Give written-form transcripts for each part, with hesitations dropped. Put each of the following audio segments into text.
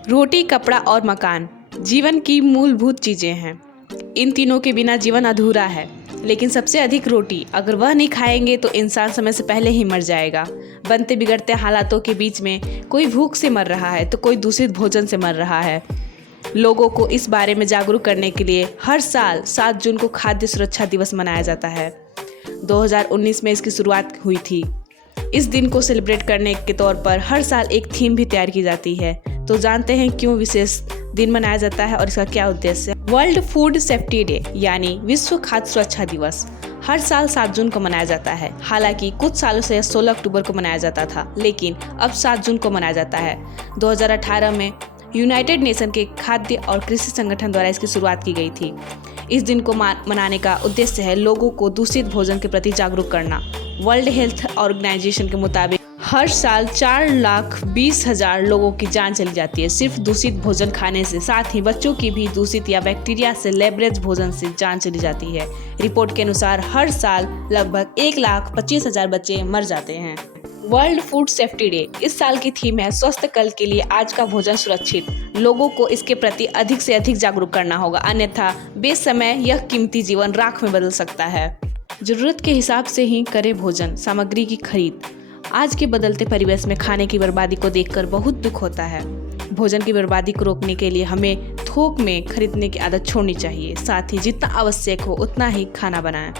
रोटी, कपड़ा और मकान जीवन की मूलभूत चीज़ें हैं। इन तीनों के बिना जीवन अधूरा है। लेकिन सबसे अधिक रोटी अगर वह नहीं खाएंगे तो इंसान समय से पहले ही मर जाएगा। बनते बिगड़ते हालातों के बीच में कोई भूख से मर रहा है तो कोई दूषित भोजन से मर रहा है। लोगों को इस बारे में जागरूक करने के लिए हर साल 7 जून को खाद्य सुरक्षा दिवस मनाया जाता है। 2019 में इसकी शुरुआत हुई थी। इस दिन को सेलिब्रेट करने के तौर पर हर साल एक थीम भी तैयार की जाती है। तो जानते हैं क्यों विशेष दिन मनाया जाता है और इसका क्या उद्देश्य है। वर्ल्ड फूड सेफ्टी डे यानी विश्व खाद्य सुरक्षा दिवस हर साल 7 जून को मनाया जाता है। हालांकि कुछ सालों से 16 अक्टूबर को मनाया जाता था, लेकिन अब 7 जून को मनाया जाता है। 2018 में यूनाइटेड नेशन के खाद्य और कृषि संगठन द्वारा इसकी शुरुआत की गई थी। इस दिन को मनाने का उद्देश्य है लोगों को दूषित भोजन के प्रति जागरूक करना। वर्ल्ड हेल्थ ऑर्गेनाइजेशन के मुताबिक हर साल 4,20,000 लोगों की जान चली जाती है सिर्फ दूषित भोजन खाने से। साथ ही बच्चों की भी दूषित या बैक्टीरिया से लेबरेज भोजन से जान चली जाती है। रिपोर्ट के अनुसार हर साल लगभग 1,25,000 बच्चे मर जाते हैं। वर्ल्ड फूड सेफ्टी डे इस साल की थीम है स्वस्थ कल के लिए आज का भोजन सुरक्षित। लोगों को इसके प्रति अधिक से अधिक जागरूक करना होगा, अन्यथा बेसमय यह कीमती जीवन राख में बदल सकता है। जरूरत के हिसाब से ही करें भोजन सामग्री की खरीद। आज के बदलते परिवेश में खाने की बर्बादी को देखकर बहुत दुख होता है। भोजन की बर्बादी को रोकने के लिए हमें थोक में खरीदने की आदत छोड़नी चाहिए। साथ ही जितना आवश्यक हो उतना ही खाना बनाएं।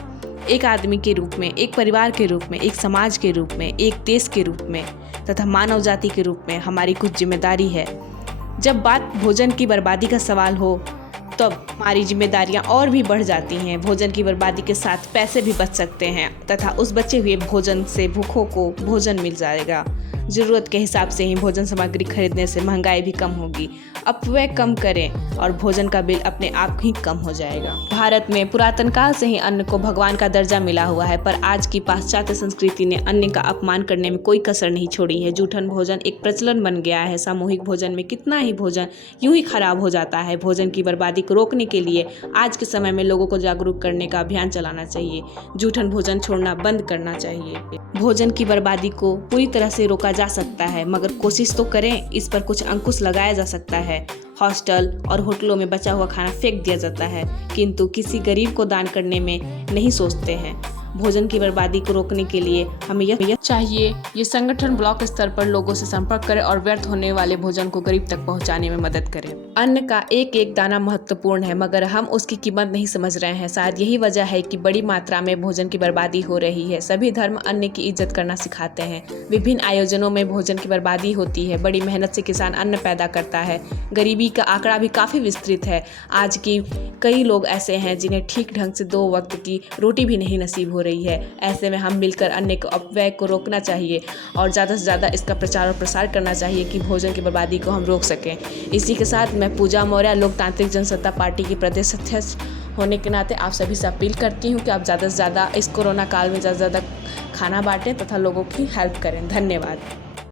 एक आदमी के रूप में, एक परिवार के रूप में, एक समाज के रूप में, एक देश के रूप में तथा मानव जाति के रूप में हमारी कुछ जिम्मेदारी है। जब बात भोजन की बर्बादी का सवाल हो तब हमारी जिम्मेदारियां और भी बढ़ जाती हैं। भोजन की बर्बादी के साथ पैसे भी बच सकते हैं तथा उस बचे हुए भोजन से भूखों को भोजन मिल जाएगा। ज़रूरत के हिसाब से ही भोजन सामग्री खरीदने से महंगाई भी कम होगी। अपव्यय कम करें और भोजन का बिल अपने आप ही कम हो जाएगा। भारत में पुरातन काल से ही अन्न को भगवान का दर्जा मिला हुआ है, पर आज की पाश्चात्य संस्कृति ने अन्न का अपमान करने में कोई कसर नहीं छोड़ी है। जूठन भोजन एक प्रचलन बन गया है। सामूहिक भोजन में कितना ही भोजन यूं ही खराब हो जाता है। भोजन की बर्बादी को रोकने के लिए आज के समय में लोगों को जागरूक करने का अभियान चलाना चाहिए। जूठन भोजन छोड़ना बंद करना चाहिए। भोजन की बर्बादी को पूरी तरह से रोका जा सकता है, मगर कोशिश तो करें। इस पर कुछ अंकुश लगाया जा सकता है। हॉस्टल और होटलों में बचा हुआ खाना फेंक दिया जाता है, किंतु किसी गरीब को दान करने में नहीं सोचते हैं। भोजन की बर्बादी को रोकने के लिए हमें यह चाहिए ये संगठन ब्लॉक स्तर पर लोगों से संपर्क करें और व्यर्थ होने वाले भोजन को गरीब तक पहुंचाने में मदद करें। अन्न का एक एक दाना महत्वपूर्ण है, मगर हम उसकी कीमत नहीं समझ रहे हैं। शायद यही वजह है कि बड़ी मात्रा में भोजन की बर्बादी हो रही है। सभी धर्म अन्न की इज्जत करना सिखाते हैं। विभिन्न आयोजनों में भोजन की बर्बादी होती है। बड़ी मेहनत से किसान अन्न पैदा करता है। गरीबी का आंकड़ा भी काफ़ी विस्तृत है। आज की कई लोग ऐसे हैं जिन्हें ठीक ढंग से 2 वक्त की रोटी भी नहीं नसीब हो रही है। ऐसे में हम मिलकर अन्न के अपव्यय को रोकना चाहिए और ज़्यादा से ज़्यादा इसका प्रचार और प्रसार करना चाहिए कि भोजन की बर्बादी को हम रोक सकें। इसी के साथ मैं पूजा मौर्य लोकतांत्रिक जनसत्ता पार्टी की प्रदेश अध्यक्ष होने के नाते आप सभी से अपील करती हूँ कि आप ज़्यादा से ज़्यादा इस कोरोना काल में ज़्यादा से ज़्यादा खाना बांटें तथा लोगों की हेल्प करें। धन्यवाद।